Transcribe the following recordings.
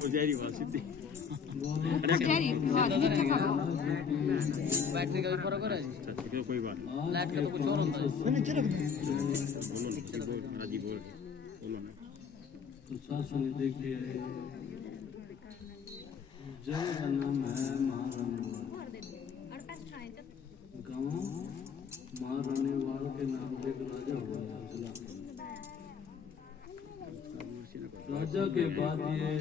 पुजारी बात सीधी बैटरी का भी फर्क है जी। अच्छा ठीक है कोई बात नहीं। लाइट का तो कुछ और होता है। बोलो राजी बोल बोलो ना शासन देखिए जगह का नाम है महारानीवाल। गाँव महारानीवाल के नाम से एक राजा हुआ है। राजा के बाद ये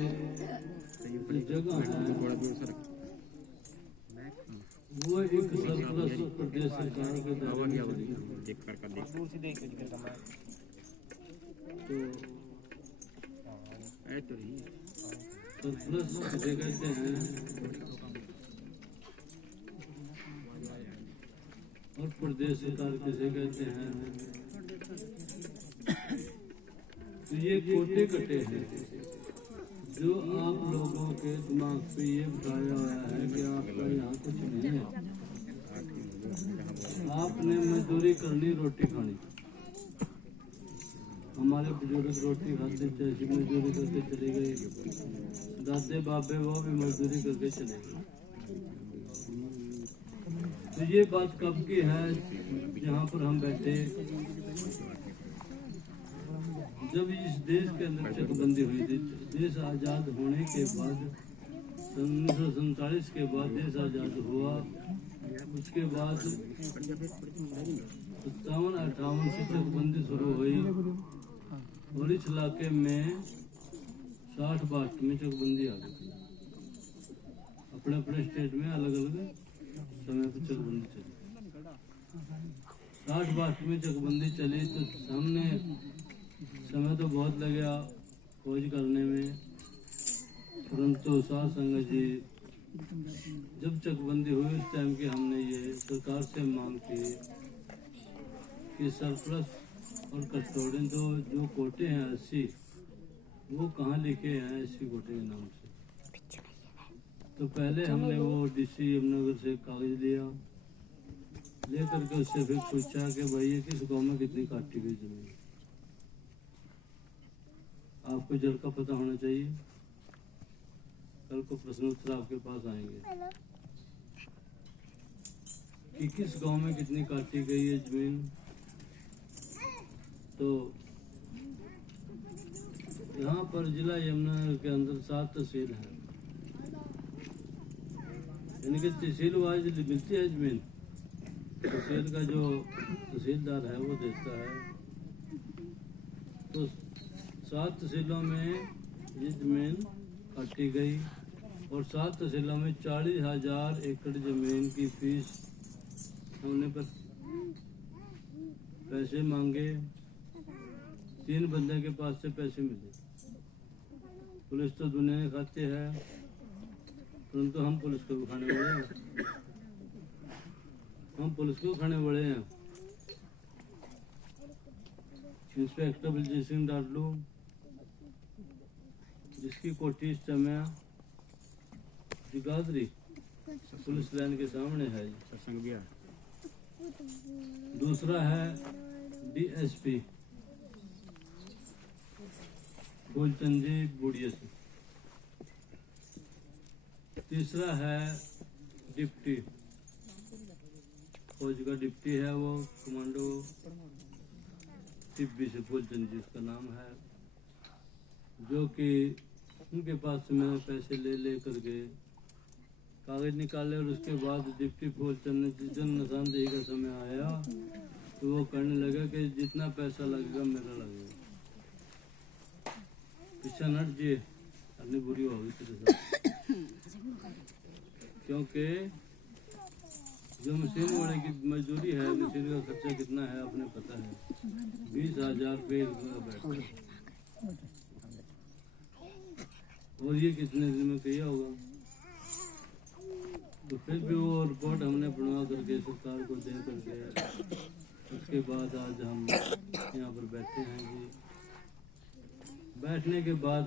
जगह है थोड़ा दूर सर वो एक सरप्लस प्रदेश सरकार के दायरे में चली गई। देख कर देख तो ऐ तो नहीं सरप्लस किसे कहते हैं और प्रदेश सरकार किसे कहते हैं। तो ये कोटे कटे हैं जो आप लोगों के दिमाग पे ये बताया हुआ है कि आपका यहाँ कुछ नहीं है। आपने मजदूरी करनी रोटी खानी। हमारे बुजुर्ग रोटी खाते थे मजदूरी करके चले गए। दादे बाबे वो भी मजदूरी करके चले गए। तो ये बात कब की है जहाँ पर हम बैठे जब इस देश के अंदर चकबंदी हुई थी। देश आज़ाद होने के बाद 1947 के बाद देश आज़ाद हुआ। उसके बाद 57-58 से चकबंदी शुरू हुई और इस इलाके में 60-62 में चकबंदी आ गई। अपने अपने स्टेट में अलग अलग समय पर चकबंदी चली। 60-62 में चकबंदी चली तो हमने समय तो बहुत लगा खोज करने में, परंतु साध संगत जी जब चकबंदी हुई उस टाइम की हमने ये सरकार से मांग की कि सरप्लस और कस्टोडियन जो कोटे हैं 80 वो कहाँ लिखे हैं 80 कोटे के नाम से। तो पहले हमने वो DC यमुनानगर से कागज लिया, ले करके उससे फिर पूछा कि भाई ये किस गाँव में कितनी काटी गई जमीन। आपको जड़ का पता होना चाहिए। कल को प्रश्न उत्तर आपके पास आएंगे कि किस गांव में कितनी काटी गई है जमीन। तो यहाँ पर जिला यमुनानगर के अंदर 7 तहसील हैं। यानी कि तहसील वाइज मिलती है जमीन। तहसील का जो तहसीलदार है वो देता है। तो 7 तहसीलों में ये जमीन काटी गई और 7 तहसीलों में 40,000 एकड़ जमीन की फीस होने पर पैसे मांगे। 3 बंदे के पास से पैसे मिले। पुलिस तो दुनिया में खाते हैं, परंतु हम पुलिस को भी खाने वाले हैं। हम पुलिस को खाने वाले हैं। इंस्पेक्टर बलजीत सिंह डाडलू जिसकी कोठी इस समय जगाधरी पुलिस लाइन के सामने है। सत्संग गया। दूसरा है DSP फूलचंद जी बुढ़िया से। तीसरा है डिप्टी फौज का डिप्टी है वो कमांडो टिब्बी से फूलचंद जी उसका नाम है, जो कि उनके पास से मैंने पैसे ले करके कागज निकाले और उसके बाद डिप्टी फूलचंद ने जन निशानदेही का समय आया तो वो कहने लगा कि जितना पैसा लगेगा मेरा लगेगा। पीछा नट जी अपनी बुरी होगी तेरे साथ, क्योंकि जो मशीन वाले की मजदूरी है मशीन का खर्चा कितना है आपने पता है। 20,000 रुपये बैठता और ये कितने दिन में किया होगा। तो फिर भी वो रिपोर्ट हमने बनवा करके सरकार को दे करके उसके बाद आज हम यहाँ पर बैठे हैं जी। बैठने के बाद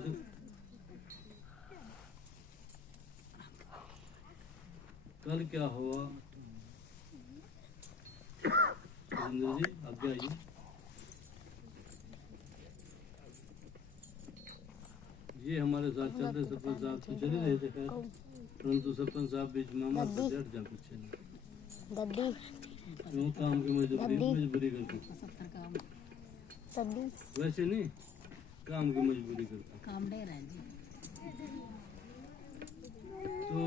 कल क्या हुआ जी आगे आइए। ये हमारे साथ चल रहे सरपंच साहब तो चले रहे थे खैर, परंतु सरपंच साहब बीच मामा से डट जा पीछे क्यों काम की मजबूरी करते, वैसे नहीं काम की मजबूरी करते। काम दे रहा है जी। तो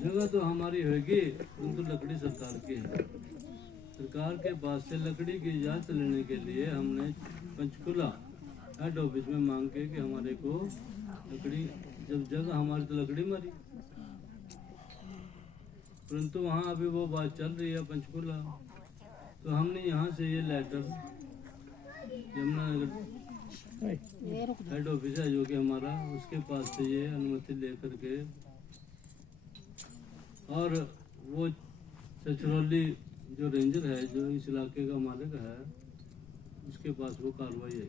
जगह तो हमारी होगी, परंतु लकड़ी सरकार की है। सरकार के पास से लकड़ी की इजाजत लेने के लिए हमने पंचकुला हेड ऑफिस में मांग के कि हमारे को लकड़ी, जब जगह हमारी तो लकड़ी मारी, परंतु वहाँ अभी वो बात चल रही है पंचकुला। तो हमने यहाँ से ये लेटर यमुनानगर हेड ऑफिस है जो कि हमारा, उसके पास से ये अनुमति लेकर के, और वो छछरौली जो रेंजर है जो इस इलाके का मालिक है, उसके पास वो कार्रवाई है।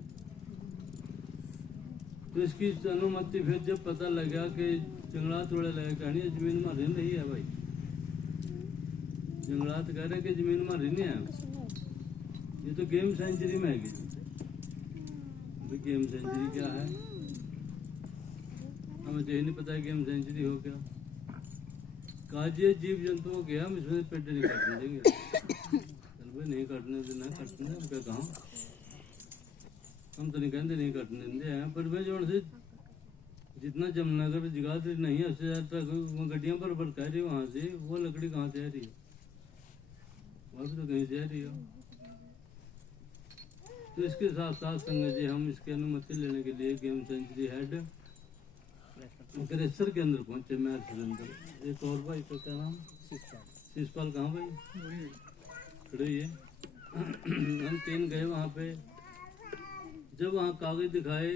तो इसकी अनुमति फिर जब पता लगा कि जंगलात वाले लगे कहनी जमीन में रह रही है भाई, जंगलात कह रहे कि जमीन में रही नहीं है, ये तो गेम सेंचुरी में है। गेम सेंचुरी क्या है हमें तो ये नहीं पता है गेम सेंचुरी हो क्या। काजिए जीव जंतुओं के हम इसमें पेड़ नहीं काटने देंगे, चल भाई नहीं काटने देना, काटने क्या कहा हम तो नहीं कहते नहीं काटने देंगे हैं, पर भाई जो से जितना जमनगर जगह नहीं है उससे ज़्यादा ट्रक गड्डियाँ पर कह रही है वहाँ से, वो लकड़ी कहाँ से आ रही है, वहाँ भी तो कहीं से आ रही है। तो इसके साथ साथ संगत जी हम इसकी अनुमति लेने के लिए गेम सेंचुरी हेड क्रेशर के अंदर पहुंचे, मैं सुरेंद्र, एक और भाई का क्या नाम शिषपाल, कहाँ भाई खड़े ही है। हम तीन गए वहाँ पे, जब वहाँ कागज दिखाए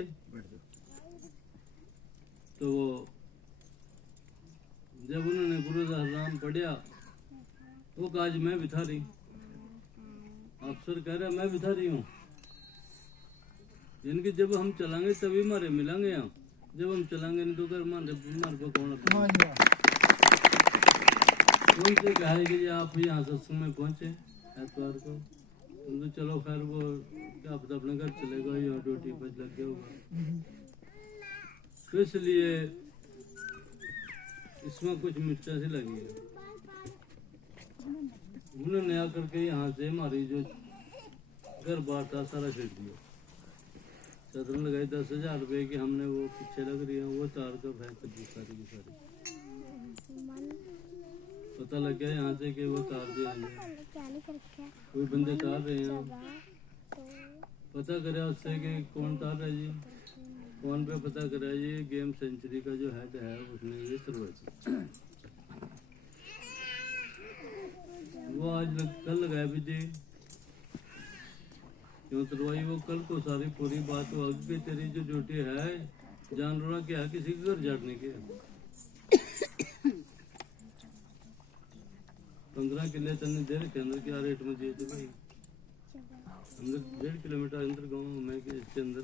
तो वो जब उन्होंने गुरुदास राम पढ़िया, वो काज मैं बिठा रही, अफसर कह रहा मैं बिठा रही हूँ, इनकी जब हम चलाएंगे तभी मारे मिलेंगे यहाँ, जब हम चलाएंगे नहीं तो कर मारे को कौन से कहा है कि आप यहाँ सत्संग में पहुँचे एतवार को, तुम तो चलो खैर वो क्या पता अपने घर चलेगा या ड्यूटी पर लग गया होगा। तो इसलिए इसमें कुछ मिर्चा सी लगी है, उन्होंने आकर के यहाँ से हमारी जो घर बार था सारा छीट दिया, चादर लगाई 10,000 रुपए की, हमने वो पीछे लग रही है वो तार का फेंक दी सारी की सारी। पता लग गया यहाँ से कि वो तार दिया कोई बंदे तार रहे हैं, पता करे उससे कि कौन तार है जी, फोन पे पता करा जी गेम सेंचुरी का जो हेड है उसने ये करवाई, वो आज कल लगाया भी थी, क्यों तरवाई वो कल को सारी पूरी बात हो आगे तेरी जो ड्यूटी है जानवरों की है, किसी के घर जाटने की है। 15 किले तने दे रखे अंदर क्या रेट में दिए थे भाई, अंदर 1.5 किलोमीटर अंदर गाँव में इसके अंदर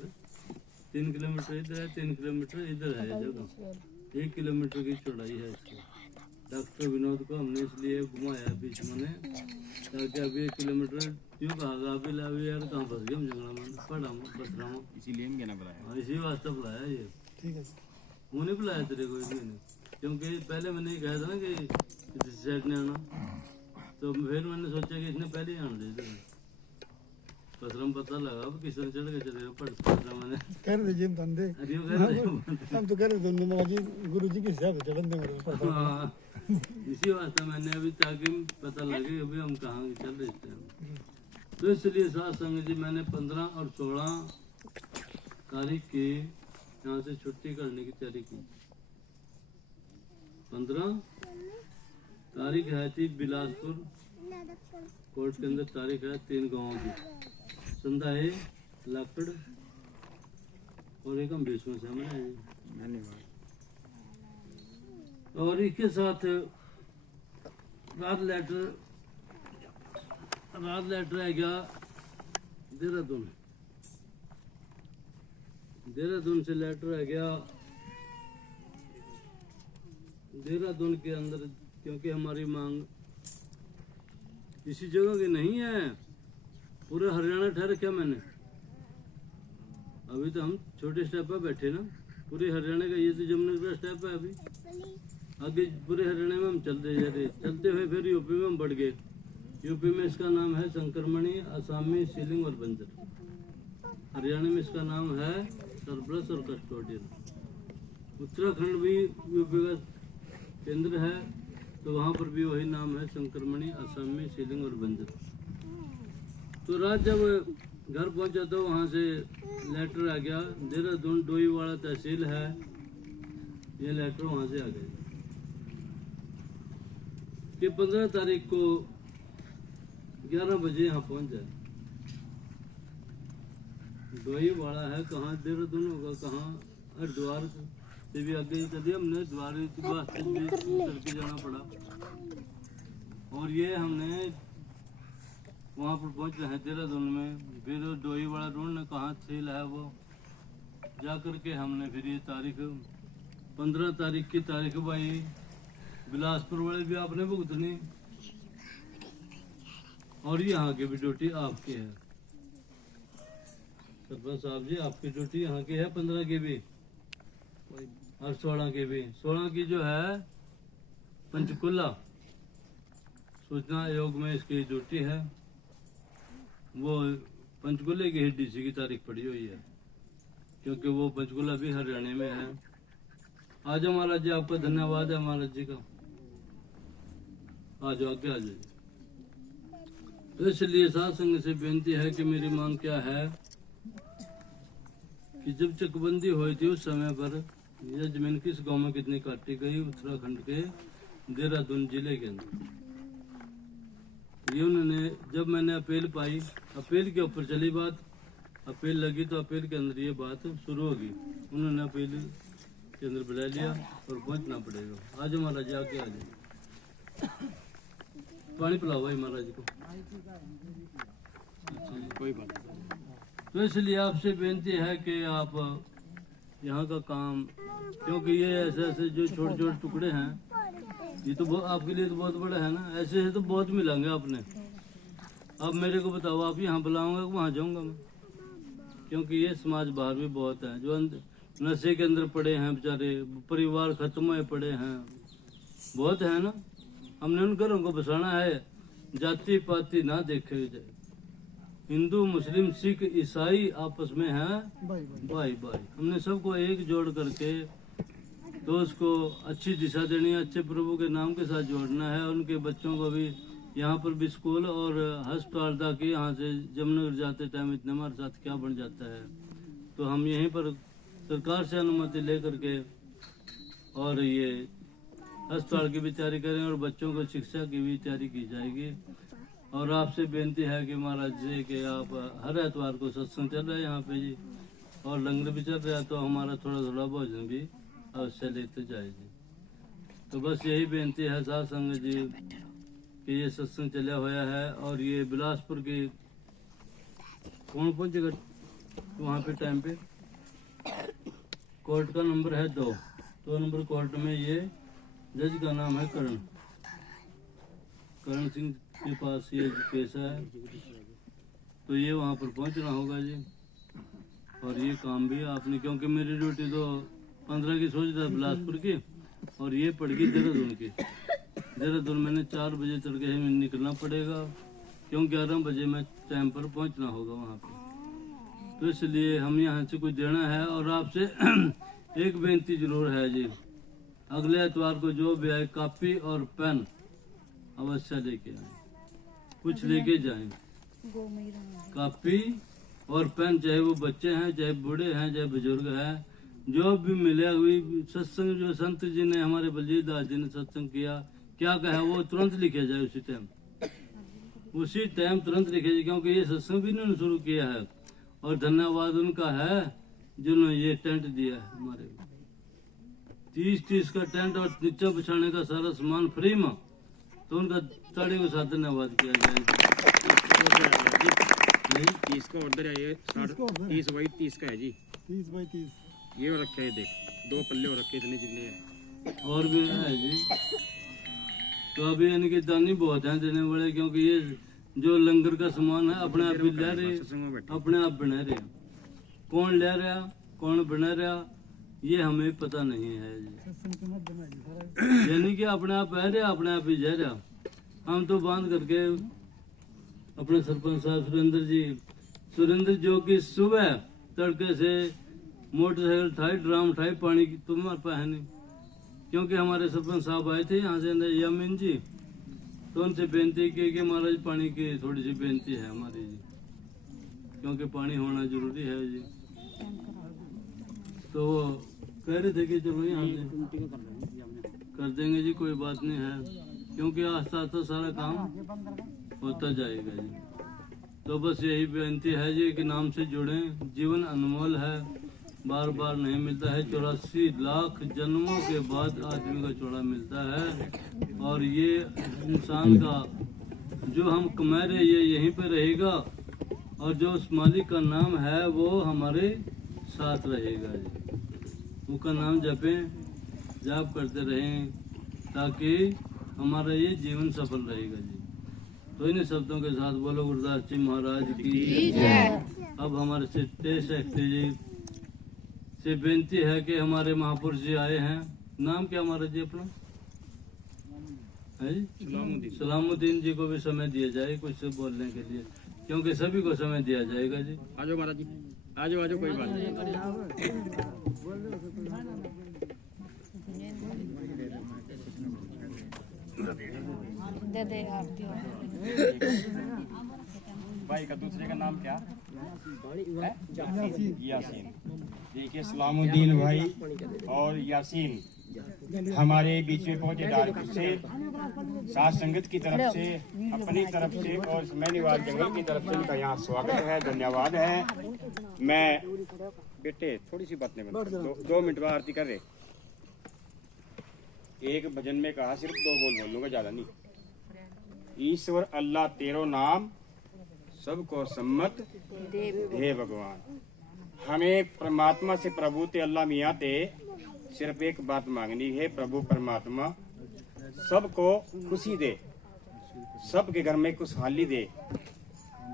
3 किलोमीटर इधर है, 3 किलोमीटर इधर है जगह, 1 किलोमीटर की चौड़ाई है इसकी। डॉक्टर विनोद को हमने इसलिए घुमाया बीच में ताकि अभी 1 किलोमीटर क्यों कहा अभी लाभी यार कहाँ फंस गए हम जंगला में पड़ा बस रहा हूँ, इसीलिए क्या ना बुलाया, इसी वास्ते बुलाया ये, ठीक है वो नहीं बुलाया तेरे को भी नहीं, क्योंकि पहले मैंने ये कहा था ना कि इस साइड ने आना, तो फिर मैंने सोचा कि इसने पहले ही आना दे पसरम पता लगा अब किस तरह चढ़ के चले पढ़ मैंने कह रहे थे धंधे अरे वो कह रहे हम तो कह रहे धंधे में जी गुरु जी के हिसाब से चलन देंगे। हाँ, इसी वास्ते मैंने अभी ताकि पता लगे अभी हम कहाँ चल रहे थे। तो इसलिए साथ संग जी मैंने 15 और 16 तारीख की यहाँ से छुट्टी करने की तैयारी की। 15 तारीख है थी बिलासपुर कोर्ट के अंदर, तारीख है 3 गाँव की, संधा है लाकड़ और एक हम बीच में शामिल है। धन्यवाद। और इसके साथ रात लेटर है गया देहरादून से लेटर है गया देहरादून के अंदर, क्योंकि हमारी मांग इसी जगह की नहीं है, पूरे हरियाणा ठहर रखा मैंने। अभी तो हम छोटे स्टेप पे बैठे ना, पूरे हरियाणा का ये तो जमुनगर का स्टेप है। अभी आगे पूरे हरियाणा में हम चलते जा रहे, चलते हुए फिर यूपी में हम बढ़ गए। यूपी में इसका नाम है संक्रमणी, आसामी, सीलिंग और बंजर। हरियाणा में इसका नाम है सरप्लस और कस्टोडियन। उत्तराखंड भी यूपी का केंद्र है, तो वहाँ पर भी वही नाम है संक्रमणी, आसामी, सीलिंग और बंजर। तो रात जब घर पहुंचा तो वहाँ से लेटर आ गया, देहरादून डोईवाड़ा तहसील है, ये लेटर वहाँ से आ गया कि 15 तारीख को 11 बजे यहाँ पहुंच जाए। डोईवाड़ा है कहाँ, देहरादून होगा कहाँ, हरिद्वार से भी आगे चलिए, हमने द्वारे करके जाना पड़ा। और ये हमने वहाँ पर पहुँच रहे हैं देहरादून में। फिर डोईवाड़ा ढूंढने कहाँ तहसील है वो जा करके हमने फिर ये तारीख 15 तारीख की तारीख भाई बिलासपुर वाले भी आपने भुगतनी, और यहाँ की भी ड्यूटी आपकी है सरपंच साहब जी। आपकी ड्यूटी यहाँ की है 15 की भी और 16 की भी। 16 की जो है पंचकुला सूचना आयोग में इसकी ड्यूटी है, वो पंचकुले की डीसी की तारीख पड़ी हुई है, क्योंकि वो पंचकुला भी हरियाणा में है। आ जाओ महाराज जी, आपका धन्यवाद है महाराज जी का। आ जाओ आगे आ जाइए। तो इसलिए साध संग से बेनती है कि मेरी मांग क्या है कि जब चकबंदी हुई थी उस समय पर यह जमीन किस गांव में कितनी काटी गई, उत्तराखंड के देहरादून जिले के अंदर। ये उन्होंने, जब मैंने अपील पाई, अपील के ऊपर चली बात, अपील लगी तो अपील के अंदर ये बात शुरू होगी। उन्होंने अपील के अंदर बुला लिया और पहुंचना पड़ेगा। आज महाराज आके आ जाए, पानी पिलाओ भाई महाराज को। कोई बात नहीं। तो इसलिए आपसे बेनती है कि आप यहाँ का काम, क्योंकि ये ऐसे ऐसे जो छोटे छोटे टुकड़े हैं, ये तो आपके लिए तो बहुत बड़ा है ना, ऐसे है तो बहुत मिलेंगे आपने। अब मेरे को बताओ, आप यहाँ बुलाऊंगा वहाँ जाऊंगा मैं, क्योंकि ये समाज बाहर भी बहुत है जो नशे के अंदर पड़े हैं बेचारे, परिवार खत्म हुए पड़े हैं, बहुत है ना। हमने उन घरों को बसाना है, जाति पाति ना देखे जाए। हिंदू मुस्लिम सिख ईसाई आपस में हैं भाई भाई। हमने सबको एक जोड़ करके तो उसको अच्छी दिशा देनी है, अच्छे प्रभु के नाम के साथ जोड़ना है। उनके बच्चों को भी यहाँ पर भी स्कूल और अस्पताल, ताकि यहाँ से जमुनगर जाते टाइम इतने हमारे साथ क्या बन जाता है। तो हम यहीं पर सरकार से अनुमति ले करके और ये अस्पताल की भी तैयारी करें और बच्चों को शिक्षा की भी तैयारी की जाएगी। और आपसे बेनती है कि महाराज जी कि आप हर एतवार को सत्संग चल रहा है यहाँ पे जी, और लंगर भी चल रहा है, तो हमारा थोड़ा थोड़ा भोजन भी अवश्य लेते जाएगी। तो बस यही बेनती है साध संगत जी कि ये सत्संग चला हुआ है। और ये बिलासपुर की कौन पहुंचेगा वहाँ पे टाइम पे, कोर्ट का नंबर है 2 नंबर कोर्ट में। ये जज का नाम है करण सिंह के पास ये केस है, तो ये वहाँ पर पहुँचना होगा जी। और ये काम भी आपने, क्योंकि मेरी ड्यूटी तो 15 की सोच था बिलासपुर की, और ये पड़ गई देहरादून की। देहरादून मैंने 4 बजे तड़के में निकलना पड़ेगा, क्योंकि 11 बजे मैं टाइम पर पहुँचना होगा वहाँ पर। तो इसलिए हम यहाँ से कुछ देना है। और आपसे एक बेनती जरूर है जी, अगले एतवार को जो भी आए कॉपी और पेन अवश्य लेके आए, कुछ लेके जाएं। कॉपी और पेन, चाहे वो बच्चे हैं, चाहे बूढ़े हैं, चाहे बुजुर्ग हैं, जो भी मिले हुई सत्संग जो संत जी ने, हमारे बलजीत दास जी ने सत्संग किया, क्या कहा वो तुरंत लिखे जाए उसी टाइम तुरंत लिखे जाए, क्योंकि ये सत्संग भी इन्होंने शुरू किया है। और धन्यवाद उनका है जिन्होंने ये टेंट दिया है हमारे को, 30 का टेंट और नीचे बिछाने का सारा सामान फ्री में, तो उनका ताड़ी को साथ धन्यवाद किया जाए। 30 का ऑर्डर है ये, 30 बाई 30 का है जी, 30 बाई 30 ये रखे है, देख 2 पल्ले और रखे, इतने जितने हैं और भी है जी। तो अभी इनके दानी बहुत हैं देने वाले, क्योंकि ये जो लंगर का सामान है अपने आप ही ले रहे, अपने आप बना रहे। कौन ले रहा कौन बना रहा ये हमें पता नहीं है जी। यानी कि अपने आप बह रहा अपने आप ही जा रहा। हम तो बांध करके अपने सरपंच साहब सुरेंद्र जो कि सुबह तड़के से मोटरसाइकिल उठाई ड्राम उठाई पानी की तुम्हारे पास है नहीं, क्योंकि हमारे सरपंच साहब आए थे यहाँ से यमीन जी, तो उनसे बेनती की कि महाराज पानी की थोड़ी सी बेनती है हमारी जी, क्योंकि पानी होना जरूरी है जी। तो वो कह रहे थे कि चलो यहाँ से कर देंगे जी, कोई बात नहीं है, क्योंकि आस्ता आस्ता सारा काम होता जाएगा जी। तो बस यही बेनती है जी कि नाम से जुड़ें, जीवन अनमोल है, बार बार नहीं मिलता है, 84 लाख जन्मों के बाद आदमी का जोड़ा मिलता है। और ये इंसान का जो हम कमा रहे ये यहीं पे रहेगा, और जो उस मालिक का नाम है वो हमारे साथ रहेगा जी। उसका नाम जपें, जाप करते रहें, ताकि हमारा ये जीवन सफल रहेगा जी। तो इन शब्दों के साथ बोलो गुरुदास जी महाराज की जय। अब हमारे सेक्रेटरी जी से बेनती है कि हमारे महापुरुष जी आए हैं, नाम क्या हमारा जी अपना है जी? सलामुद्दीन जी को भी समय दिया जाए कुछ बोलने के लिए, क्योंकि सभी को समय दिया जाएगा जी। आजो महाराज जी, आजो आजो, कोई बात नहीं। दे दे आप दियो। भाई का दूसरे का नाम क्या? यासीन। देखिए सलामुद्दीन भाई और यासीन हमारे बीच में पहुंचे डायरेक्ट से, साथ संगत की तरफ से, अपनी तरफ से और मैनीवाल जंगल की तरफ से इनका यहाँ स्वागत है, धन्यवाद है। मैं बेटे थोड़ी सी बात नहीं, 2 मिनट बाद आरती कर रहे। एक भजन में कहा सिर्फ 2 बोल बोलूंगा, ज्यादा नहीं। ईश्वर अल्लाह तेरो नाम सबको सम्मत हे भगवान। हमें परमात्मा से, प्रभु ते अल्लाह मियाँ ते सिर्फ एक बात मांगनी है, प्रभु परमात्मा सबको खुशी दे, सबके घर में खुशहाली दे।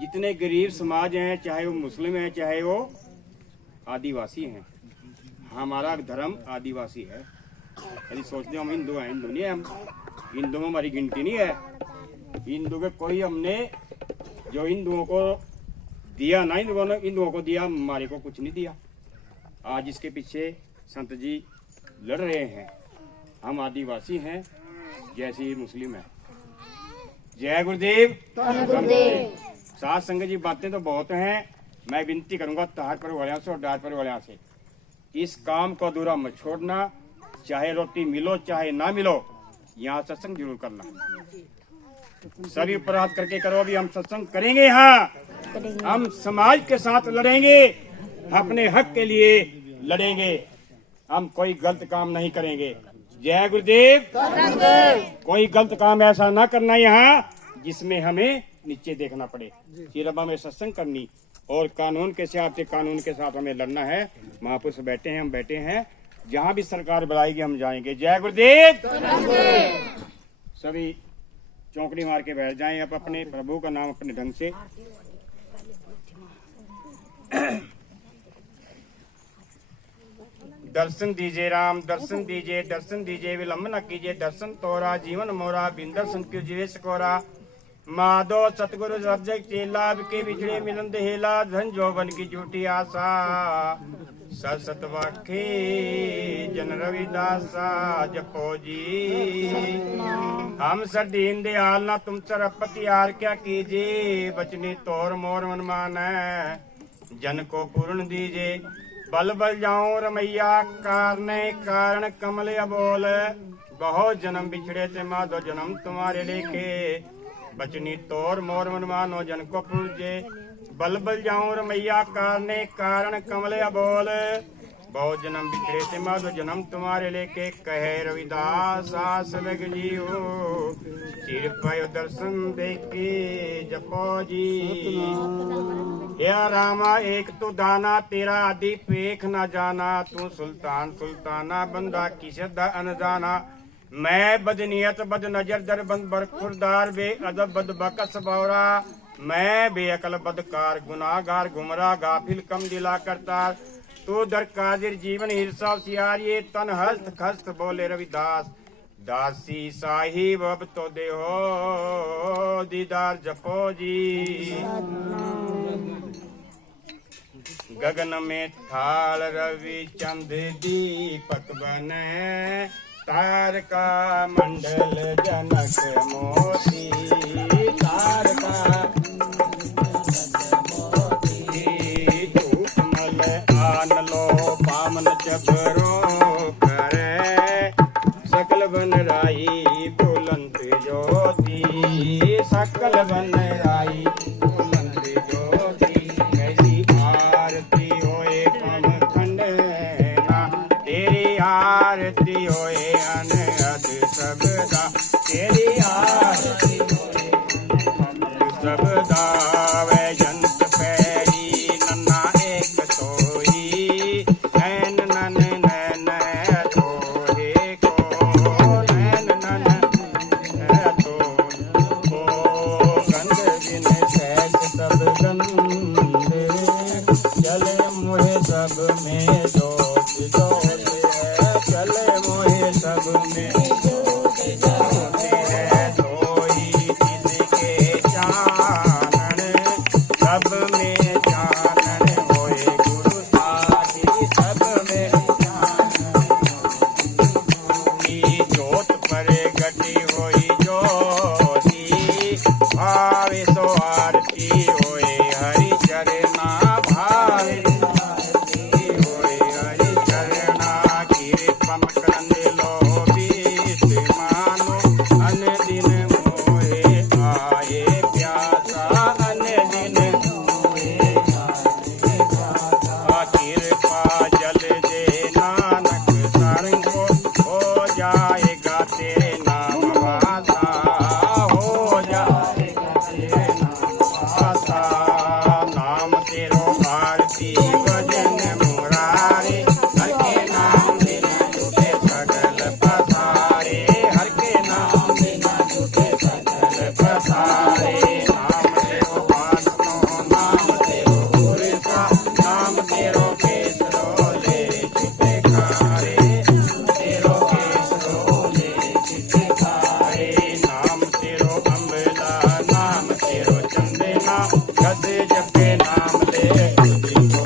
जितने गरीब समाज हैं, चाहे वो मुस्लिम हैं चाहे वो आदिवासी हैं, हमारा धर्म आदिवासी है। यदि सोचते हम हिंदू हैं, हिंदू नहीं है, हम हिंदू में हमारी गिनती नहीं है। हिंदू के कोई हमने जो हिंदुओं को दिया ना, हिंदुओं को दिया, हमारे को कुछ नहीं दिया। आज इसके पीछे संत जी लड़ रहे हैं। हम आदिवासी हैं जैसे ही मुस्लिम है। जय गुरुदेव। साथ संगत जी बातें तो बहुत हैं, मैं विनती करूंगा तार पर वाले से और डार पर वाले से, इस काम को अधूरा मत छोड़ना। चाहे रोटी मिलो चाहे ना मिलो, यहाँ सत्संग जरूर करना। सभी अपराध करके करो, अभी हम सत्संग करेंगे। यहाँ हम समाज के साथ लड़ेंगे, अपने हक के लिए लड़ेंगे, हम कोई गलत काम नहीं करेंगे। जय गुरुदेव। कोई गलत काम ऐसा ना करना यहाँ जिसमें हमें नीचे देखना पड़े। फिर अब हमें सत्संग करनी और कानून के साथ हमें लड़ना है। महापुरुष बैठे हैं, हम बैठे हैं, जहाँ भी सरकार बुलाएगी हम जाएंगे। जय गुरुदेव। सभी चौकड़ी मार के बैठ जाएं, अब अपने प्रभु का नाम अपने ढंग से। दर्शन दीजिए राम, दर्शन दीजिए, विलम्ब न कीजिए, दर्शन तोरा जीवन मोरा, बिन दर्शन क्यों जीवे सकोरा। माधो सतगुरु सब जग चेला, के बिछड़े मिलन हेला, धन जोबन की झूठी आशा। सत वाखे जन रविदासा, जपो जी हम सर दीन दयाल ना तुम सर अपति यार क्या कीजिए। बचनी तोर मोर मन मान जन को पूर्ण दीजिए। बल बल जाऊं रमैया, कारण कमल अबोल। बहुत जन्म बिछड़े थे माधो, जन्म तुम्हारे लेखे। बचनी तोर मोर मन मानो, जन को पूजे। बल बल जाऊं रमैया, कारण कमल अबोल। बहुत जन्म बिछड़े थे माधो, जन्म तुम्हारे लेके। कहे रविदास आस लग जियो, सिर पायो दर्शन देखे जपो जी। या रामा एक तू दाना, तेरा आदि पेख न जाना। तू सुल्तान सुल्ताना, बंदा की श्रद्धा अनजाना। मैं बदनियत बद नजर दर बंद बर खुरदार, बे अदब बद बकस बौरा। मैं बेअकल बदकार गुनाहगार गुमराह गाफिल कम दिला करतार तू दर कादिर जीवन हिरसा सियार ये तन हस्त खस्त बोले रविदास दासी साहिब अब तो दे हो दीदार जपो जी। गगन में थाल रवि चंद दीपक बने तारका मंडल जनक मोती तारका धूपमल आन लो पामन चबरो करे सकल बन राई बुलंद ज्योति सकल बन राई बुलंद ज्योति कैसी आरती होए पम खंडना तेरी आरती होए अनहद सबदा तेरी आरती होए अनहद सबदा वैजंत पैरी नन्ना एक सोई नैन नन नैन तोहे को नैन नन तो को गंध बिन सहज सब गंधे चले मोहे सब में दोष दोष है चले मोहे सब में दोष दोष है सोई जिसके चानन सब में चानन होए गुरु साथी सब में की जोत पर गटी होई ज्योति भावे सो आरती होए हरि चरना भावे आरती होए हरि चरना कृपम करंदे लो बीत मानो अन दिन मोहे आए प्यासा अन दिन मोहे आए प्यासा कृपा जल दे नानक सारंग को हो जाएगा तेरे नाम वासा हो जाएगा तेरे नाम वासा नाम तेरो आरती भजन मुरारे हर के नाम बिना झूठे सकल पसारे हर के नाम बिना झूठे सकल पसारे नाम तेरो वासनो नाम तेरो उरसा नाम तेरो केसरो ले चिते खारे तेरो केसरो ले चिते खारे नाम तेरो अम्बला नाम तेरो चंदना गद जपे नाम ले तुझी को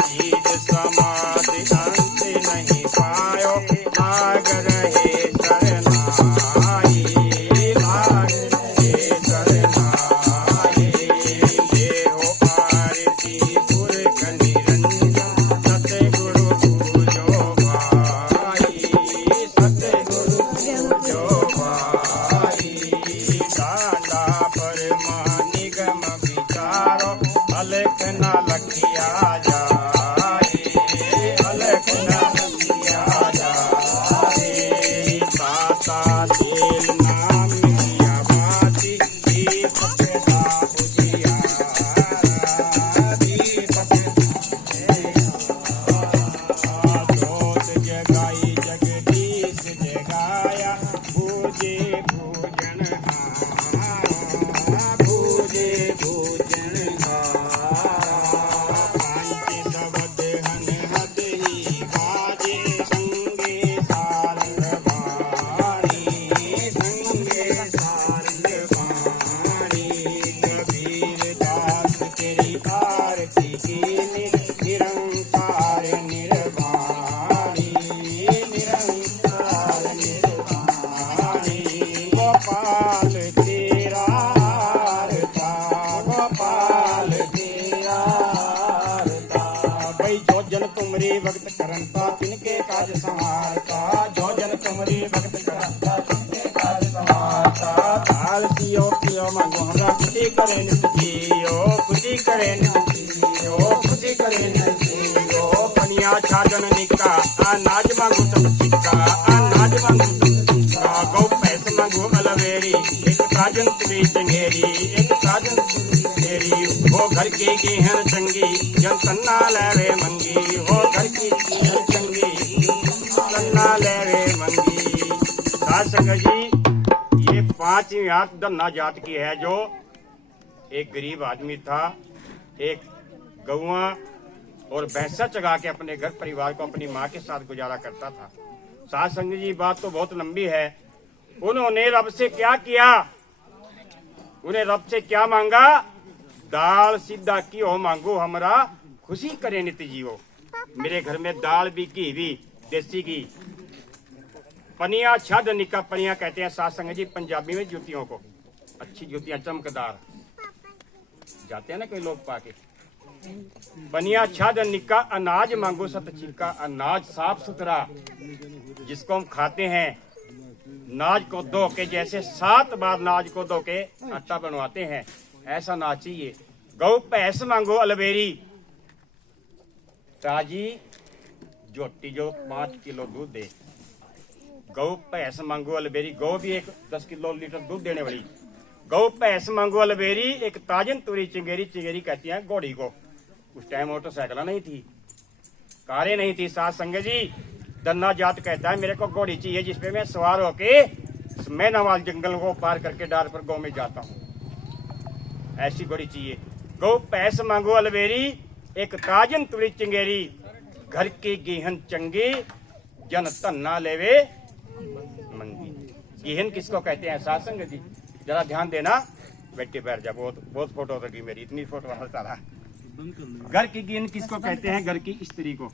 सीध समाधि अंत नहीं पायो माग रहे शरणाई माग रहे शरणाई देहो आरती पुरख निरंजन सतगुरु पूजो भाई सतगुरु पूजो भाई दादा परमा निगम विचारो अलख न लखिया जाए अलख न लखिया जाए ताता तेल नाम किया बाती दीपक दा उजियारा दीपक जोत जगाई जगदीश जगाया पूजे भोजन पूजे भोजन निरंकार निर्वाणी निरंकार निर्वाणी गोपाल तेरा आरता गोपाल तेरा आरता भाई जो जन तुमरी भक्त करता तिनके काज संहारता जो जन तुमरी भक्त करता तिनके काज संहारता ताल पियो पियो मांगो हमरा खुशी करे नित जियो खुशी करे नित जियो खुशी करे नित जियो पनिया छाजन निका अनाज मांगो सब चिक्का अनाज मांगो सब चिक्का गौ पैस मांगो अलवेरी एक साजन तुरी चंगेरी एक साजन तुरी चंगेरी वो घर की गेहन चंगी जन सन्ना लेवे मंगी वो घर की गेहन चंगी सन्ना लेवे मंगी। साध संगत जी ये 5 जात धन्ना जात की है जो एक गरीब आदमी था एक गौआ और भैंसा चगा के अपने घर परिवार को अपनी माँ के साथ गुजारा करता था। साध संगत जी बात तो बहुत लंबी है। उन्होंने रब से क्या किया उन्हें रब से क्या मांगा दाल सीधा की हो मांगो हमरा खुशी करे नित जीवो मेरे घर में दाल भी घी भी देसी घी पनिया छद निका पनिया कहते हैं साध संगत जी पंजाबी में जूतियों को अच्छी जूतियां चमकदार जाते हैं ना कई लोग पाके बनिया छद निका अनाज मांगो सत चिक्का अनाज साफ सुथरा जिसको हम खाते हैं नाज को धो के जैसे 7 बार नाज को धो के आटा बनवाते हैं ऐसा नाज चाहिए। गौ भैंस मांगो अलवेरी ताजी जोटी जो 5 किलो दूध दे गौ भैंस मांगो अलवेरी गौ भी एक 10 किलो लीटर दूध देने वाली गौ भैंस मांगो अलवेरी एक ताजन तुरी चिंगेरी चिंगेरी कहती है घोड़ी को उस टाइम मोटरसाइकिल नहीं थी कारें नहीं थी। साथ संगत जी धन्ना जात कहता है मेरे को घोड़ी चाहिए जिसपे मैं सवार होके मैनावाल जंगल को पार करके डार पर गाँव में जाता हूँ ऐसी घोड़ी चाहिए। गौ भैंस मांगो अलवेरी एक ताजन तुरी चिंगेरी घर की गेहन चंगी जन धन्ना लेवे मंगी। गेहन किसको कहते हैं साध संगत जी जरा ध्यान देना बैठे बैठ जा बहुत फोटो होगी मेरी इतनी फोटो हर सारा। घर की गेहन किसको कहते हैं घर की स्त्री को